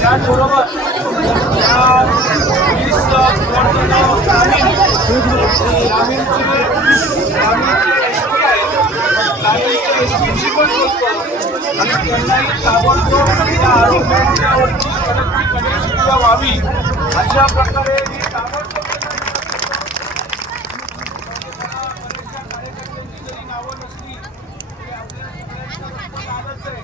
त्याचबरोबर एसपीची पण बोलतो आणि त्यांनाही ताबडतोब त्या आरोग्यावरती कडकची व्हावी अशा प्रकारे मी ताबडतोब बऱ्याचशा कार्यकर्त्यांची जरी नावं नसली तरी आपल्या सगळ्यांच्या आलंच आहे.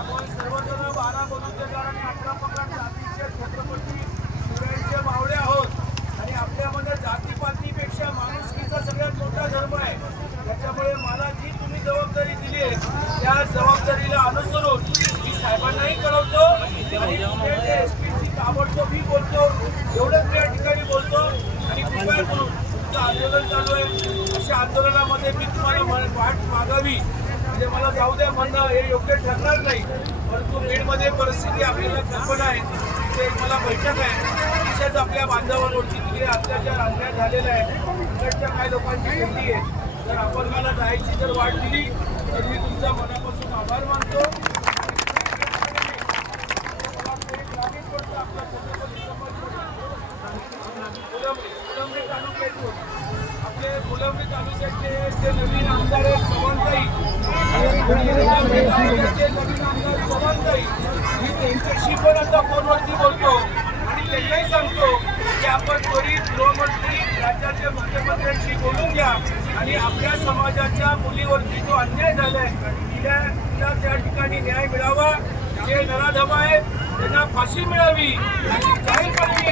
आपण सर्वजण 12 बलुतेदार आणि 18 प्रकार जातीचे छत्रपती शिवरायांचे मावळे आहोत आणि आपल्यामध्ये जातीपातीपेक्षा माणुसकीचा सगळ्यात मोठा धर्म आहे. त्याच्यामुळे मला जी तुम्ही जबाबदारी दिली आहे त्या जबाबदारीला अनुसरून मी साहेबांनाही कळवतो आणि एसपीची ताबडतोब मी बोलतो, एवढंच मी या ठिकाणी बोलतो. आणि कृपया करून तुमचं आंदोलन चालू आहे अशा आंदोलनामध्ये मी तुम्हाला वाट मागावी म्हणजे मला जाऊ द्या म्हणणं हे योग्य ठरणार नाही. परंतु बीडमध्ये परिस्थिती आपल्याला कल्पना आहे. तिथे मला बैठक आहे, तिथेच आपल्या बांधवांवरती तिकडे अत्याचार अन्याय झालेला आहे. तिकडच्या काही लोकांची संधी आहे. जर आपण मला जायची जर वाट दिली तर मी तुमचा मनापासून आभार मानतो. आपले फुलंब्री तालुक्याचे जे नवीन आमदार आहेत चव्हाणताई, नवीन आमदार चव्हाणताई, मी त्यांच्याशी पण आता फोनवरती बोलतो आणि त्यांनाही सांगतो की आपण त्वरित गृहमंत्री राज्याच्या मुख्यमंत्र्यांशी बोलून घ्या आणि आपल्या समाजाच्या मुलीवरती जो अन्याय झालाय तिला त्या ठिकाणी न्याय मिळावा. जे नराधम आहेत त्यांना फाशी मिळावी आणि जाहीरपणे